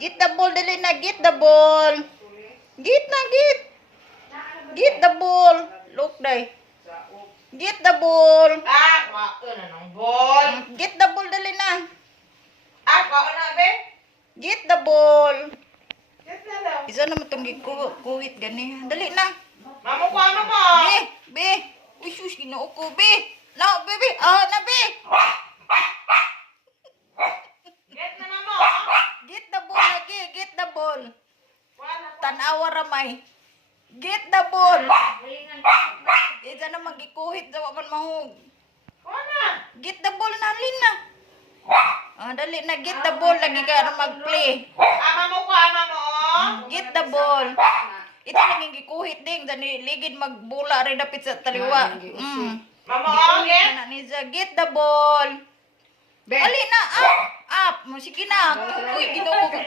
Get the ball, dali na. Get the ball. Get na, get. Get the ball. Look, day. Get the ball. Wako na ng ball. Get the ball, dali na. Wako na, be. Get the ball. Get na daw. Isa naman itong kuwit gani. Dali na. Mamo ko ano mo? Be. Uy, sus, ginoo ko, be. No, baby. Ah, na, be. Get na mamo. Get the ball lagi. Get the ball. Wala. Tanawa ramay. Get the ball. Isa naman gikuhit sa waman mahog. Wala. Get the ball na, Lina. Dali na. Get the ball lagi ka na mag-play. Mamo ko ama mo. Get the ball. Ito naging gikuhit ding. Dani ligid magbula rin dapit sa taliwa. Mamo, Gikuhit get. na niya. Get the ball. Ali na. Up. Sige na. Uy, ginoo ko